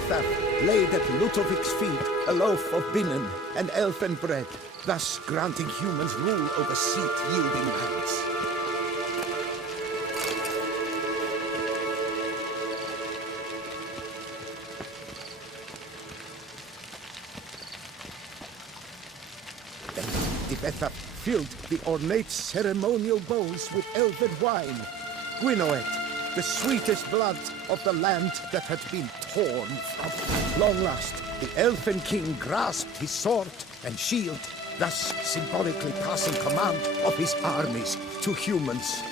Defetha laid at Ludovic's feet a loaf of binnen and elfin bread, thus granting humans rule over seat-yielding lands. Then Defetha filled the ornate ceremonial bowls with elven wine. Gwynnoed, the sweetest blood of the land that had been torn from. Long last, the elfin king grasped his sword and shield, thus symbolically passing command of his armies to humans.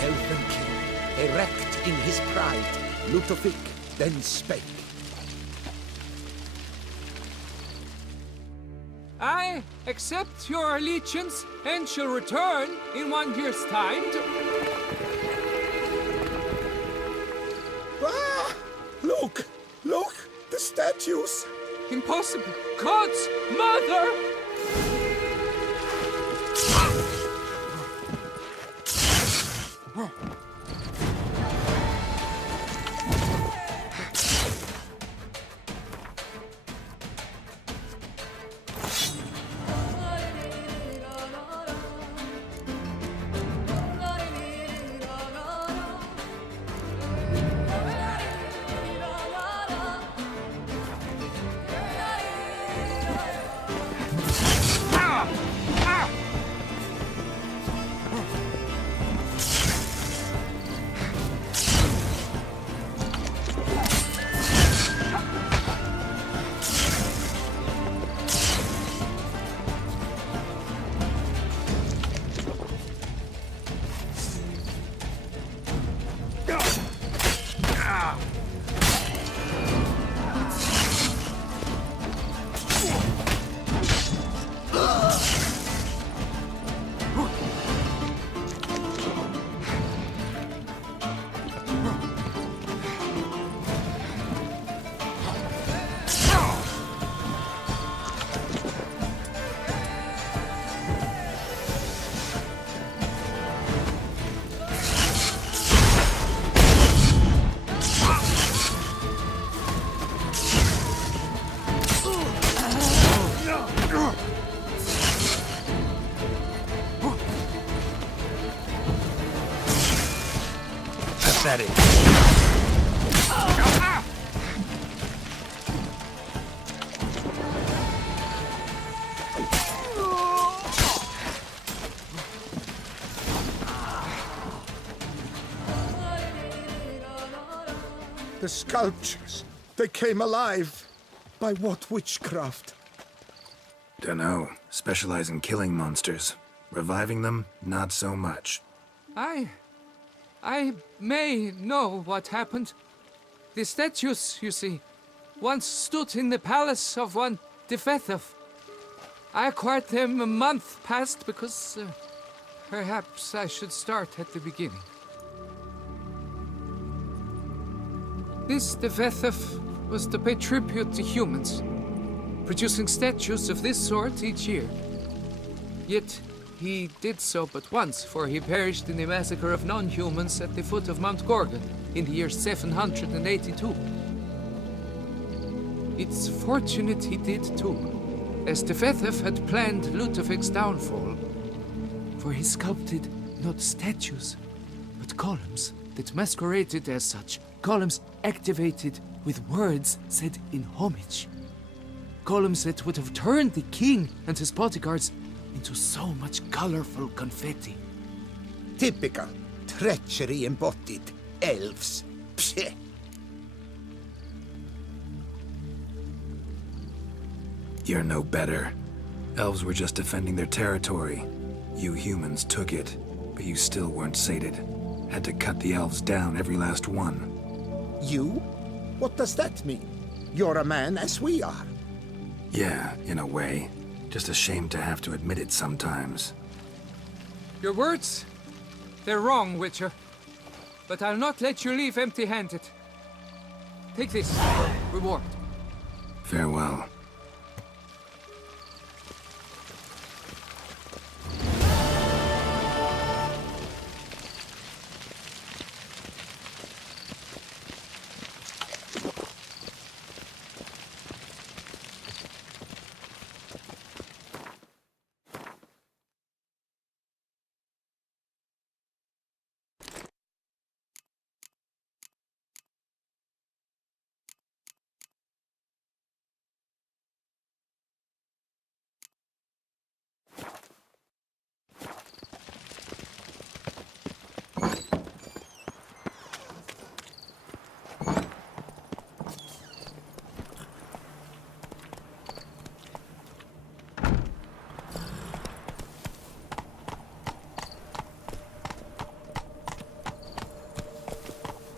Elven king, erect in his pride, Ludovic then spake. I accept your allegiance and shall return in 1 year's time to... Ah! Look! Look! The statues! Impossible! God's mother! Pathetic. The sculptures, they came alive. By what witchcraft? Dunno. Specialize in killing monsters. Reviving them, not so much. I may know what happened. The statues, you see, once stood in the palace of one Defethov. I acquired them a month past because perhaps I should start at the beginning. This Defethov was to pay tribute to humans, producing statues of this sort each year. Yet, he did so but once, for he perished in the massacre of non-humans at the foot of Mount Gorgon in the year 782. It's fortunate he did too, as Tefethef had planned Ludovic's downfall, for he sculpted not statues, but columns that masqueraded as such. Columns activated with words said in homage. Columns that would have turned the king and his bodyguards into so much colorful confetti. Typical. Treachery embodied. Elves. Psheh. You're no better. Elves were just defending their territory. You humans took it, but you still weren't sated. Had to cut the elves down, every last one. You? What does that mean? You're a man as we are. Yeah, in a way. Just ashamed to have to admit it sometimes. Your words? They're wrong, Witcher. But I'll not let you leave empty-handed. Take this. Reward. Farewell.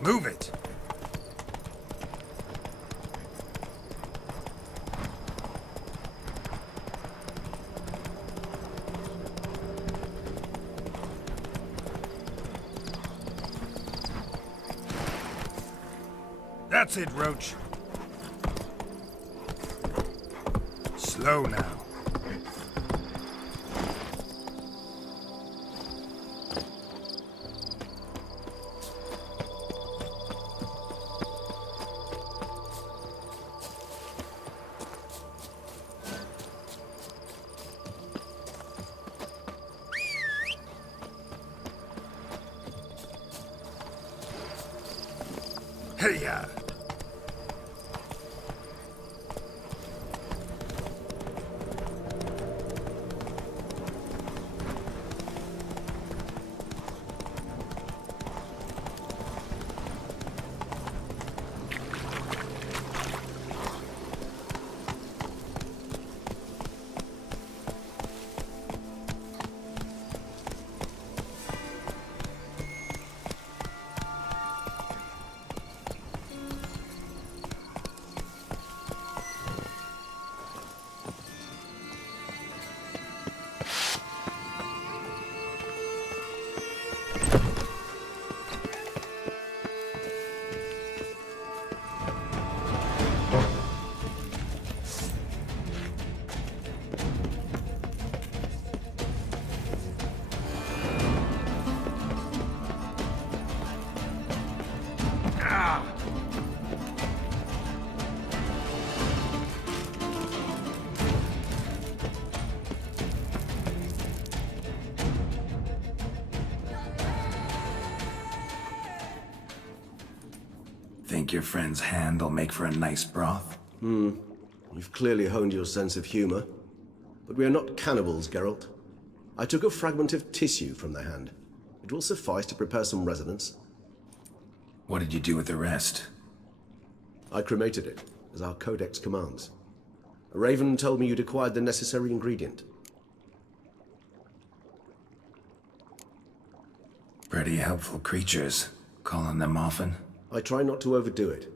Move it! That's it, Roach. Slow now. Hey-ya! Think your friend's hand'll make for a nice broth? You've clearly honed your sense of humor. But we are not cannibals, Geralt. I took a fragment of tissue from the hand. It will suffice to prepare some resonance. What did you do with the rest? I cremated it, as our codex commands. A raven told me you'd acquired the necessary ingredient. Pretty helpful creatures. Calling them often? I try not to overdo it.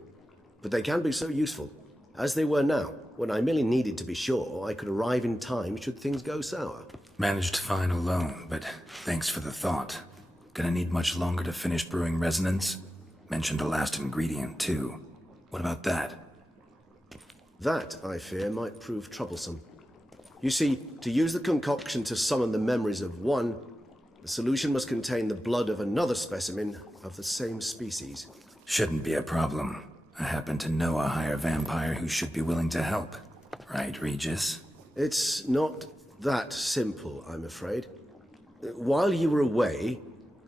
But they can be so useful. As they were now, when I merely needed to be sure I could arrive in time should things go sour. Managed fine alone, but thanks for the thought. Gonna need much longer to finish brewing resonance? Mentioned the last ingredient, too. What about that? That, I fear, might prove troublesome. You see, to use the concoction to summon the memories of one, the solution must contain the blood of another specimen of the same species. Shouldn't be a problem. I happen to know a higher vampire who should be willing to help. Right, Regis? It's not that simple, I'm afraid. While you were away,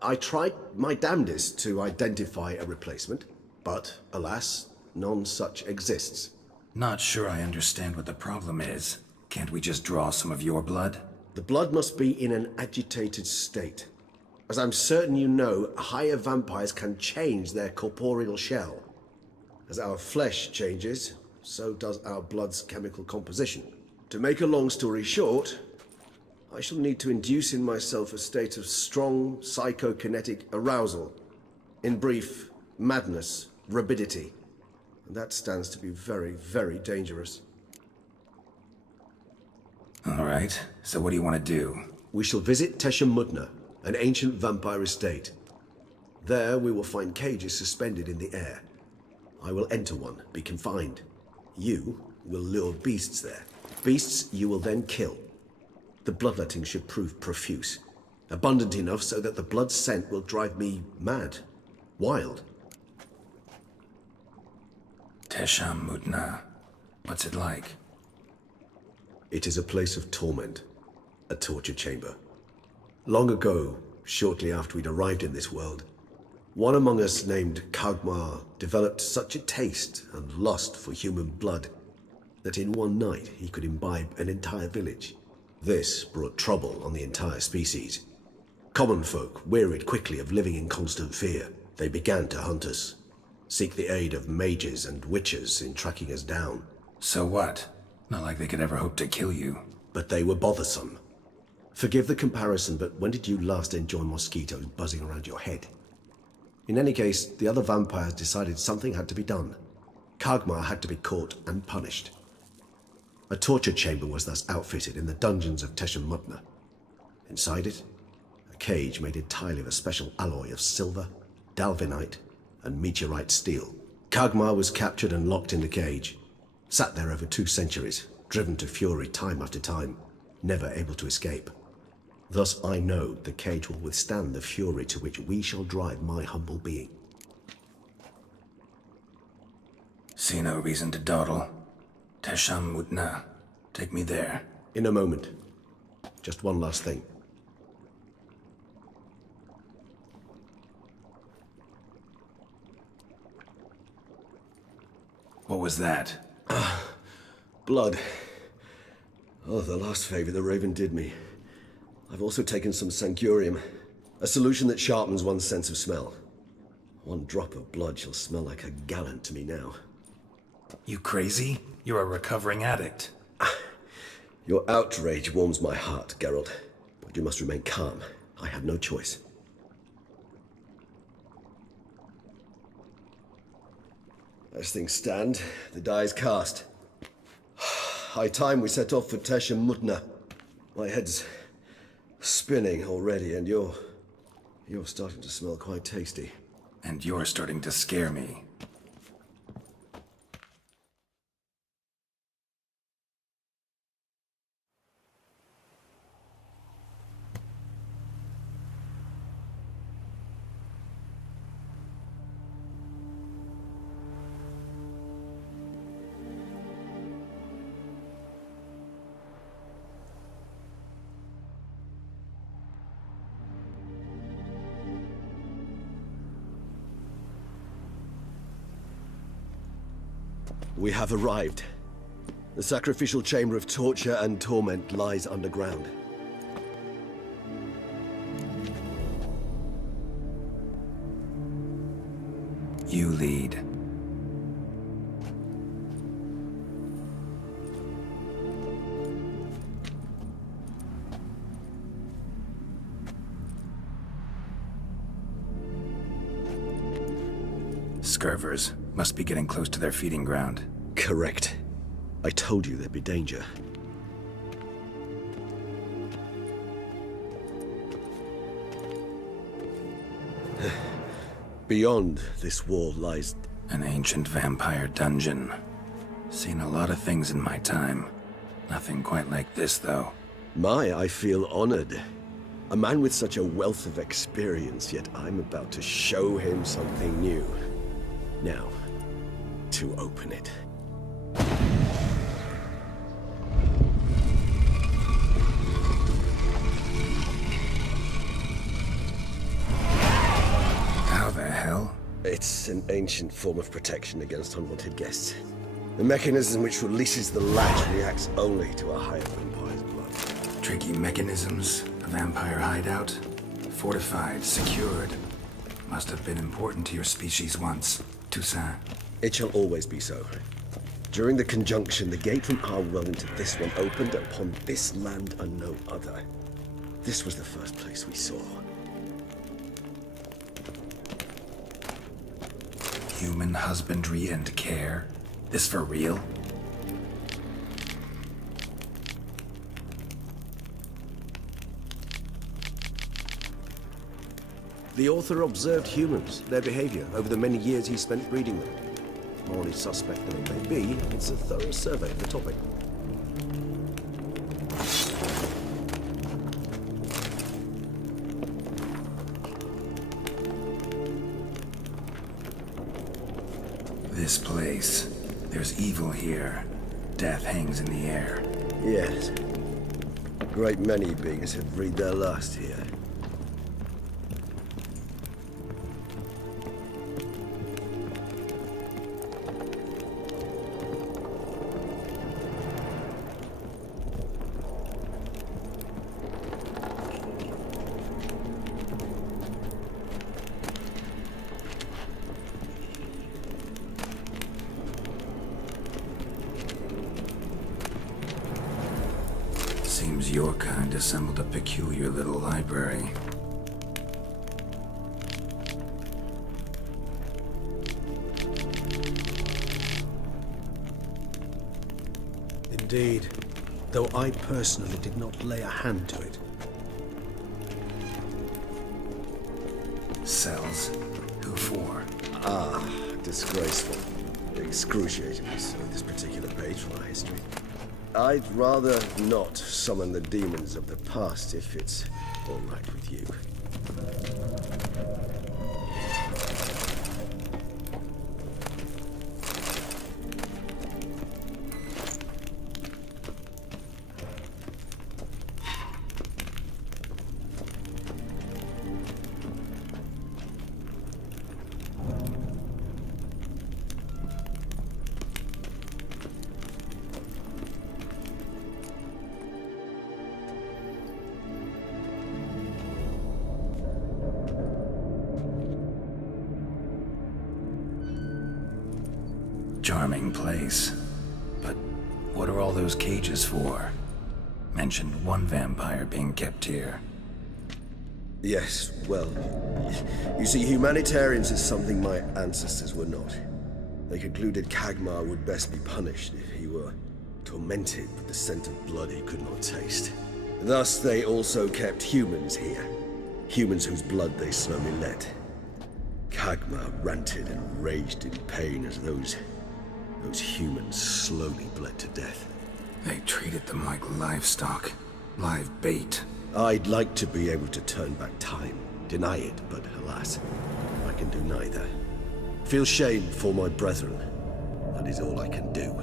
I tried my damnedest to identify a replacement, but alas, none such exists. Not sure I understand what the problem is. Can't we just draw some of your blood? The blood must be in an agitated state. As I'm certain you know, higher vampires can change their corporeal shell. As our flesh changes, so does our blood's chemical composition. To make a long story short, I shall need to induce in myself a state of strong psychokinetic arousal. In brief, madness, rabidity. And that stands to be very, very dangerous. All right, so what do you want to do? We shall visit Tesha Mudna, an ancient vampire estate. There we will find cages suspended in the air. I will enter one, be confined. You will lure beasts there. Beasts you will then kill. The bloodletting should prove profuse. Abundant enough so that the blood scent will drive me mad. Wild. Tesha Mudna. What's it like? It is a place of torment. A torture chamber. Long ago, shortly after we'd arrived in this world, one among us named Kagmar developed such a taste and lust for human blood that in one night he could imbibe an entire village. This brought trouble on the entire species. Common folk wearied quickly of living in constant fear. They began to hunt us, seek the aid of mages and witches in tracking us down. So what? Not like they could ever hope to kill you. But they were bothersome. Forgive the comparison, but when did you last enjoy mosquitoes buzzing around your head? In any case, the other vampires decided something had to be done. Kagmar had to be caught and punished. A torture chamber was thus outfitted in the dungeons of Tesha Mudna. Inside it, a cage made entirely of a special alloy of silver, dalvinite, and meteorite steel. Kagmar was captured and locked in the cage. Sat there over 2 centuries, driven to fury time after time, never able to escape. Thus I know the cage will withstand the fury to which we shall drive my humble being. See no reason to dawdle. Tesha Mudna. Take me there. In a moment. Just one last thing. What was that? Blood. Oh, the last favor the Raven did me. I've also taken some Sancurium, a solution that sharpens one's sense of smell. One drop of blood shall smell like a gallon to me now. You crazy? You're a recovering addict. Your outrage warms my heart, Geralt. But you must remain calm. I have no choice. As things stand, the die is cast. High time we set off for Tesha Mudna. My head's spinning already, and you're starting to smell quite tasty. And you're starting to scare me. We have arrived. The sacrificial chamber of torture and torment lies underground. You lead. Scurvers must be getting close to their feeding ground. Correct. I told you there'd be danger. Beyond this wall lies... An ancient vampire dungeon. Seen a lot of things in my time. Nothing quite like this, though. I feel honored. A man with such a wealth of experience, yet I'm about to show him something new. Now, to open it. How the hell? It's an ancient form of protection against unwanted guests. The mechanism which releases the latch reacts only to a higher vampire's blood. Tricky mechanisms, a vampire hideout. Fortified, secured. Must have been important to your species once, Toussaint. It shall always be so. During the conjunction, the gate from our world into this one opened upon this land and no other. This was the first place we saw. Human husbandry and care. This for real? The author observed humans, their behavior, over the many years he spent breeding them. Morally suspect though it may be, it's a thorough survey of the topic. This place. There's evil here. Death hangs in the air. Yes. A great many beings have breathed their last here. Seems your kind assembled a peculiar little library. Indeed, though I personally did not lay a hand to it. Cells? Who for? Disgraceful. Excruciatingly so, this particular page from our history. I'd rather not summon the demons of the past if it's all right with you. Charming place. But what are all those cages for? Mentioned one vampire being kept here. Yes, well, you see, humanitarians is something my ancestors were not. They concluded Kagmar would best be punished if he were tormented with the scent of blood he could not taste. Thus, they also kept humans here. Humans whose blood they slowly let. Kagmar ranted and raged in pain as those humans slowly bled to death. They treated them like livestock. Live bait. I'd like to be able to turn back time, deny it, but alas, I can do neither. Feel shame for my brethren. That is all I can do.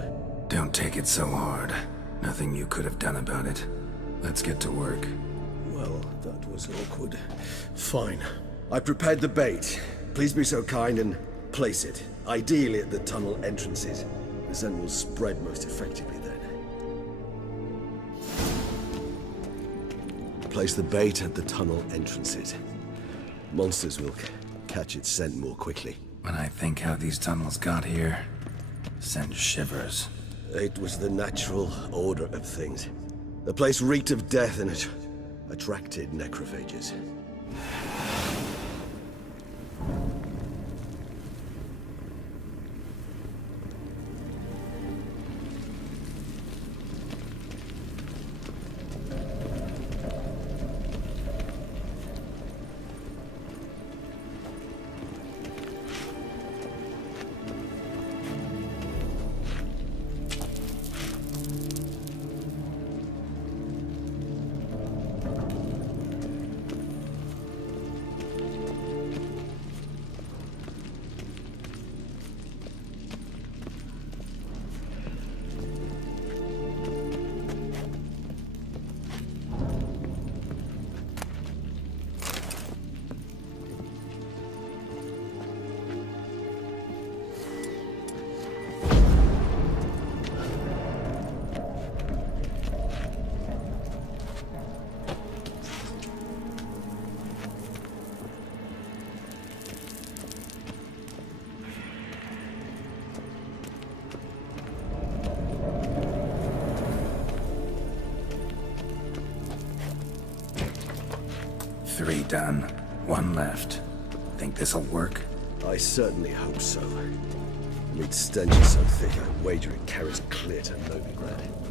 Don't take it so hard. Nothing you could have done about it. Let's get to work. Well, that was awkward. Fine. I prepared the bait. Please be so kind and place it, ideally at the tunnel entrances. The scent will spread most effectively then. Place the bait at the tunnel entrances. Monsters will catch its scent more quickly. When I think how these tunnels got here, sends shivers. It was the natural order of things. The place reeked of death and it attracted necrophages. 3 done. 1 left. Think this'll work? I certainly hope so. The meat stench is so thick, I wager it carries clear to Novigrad.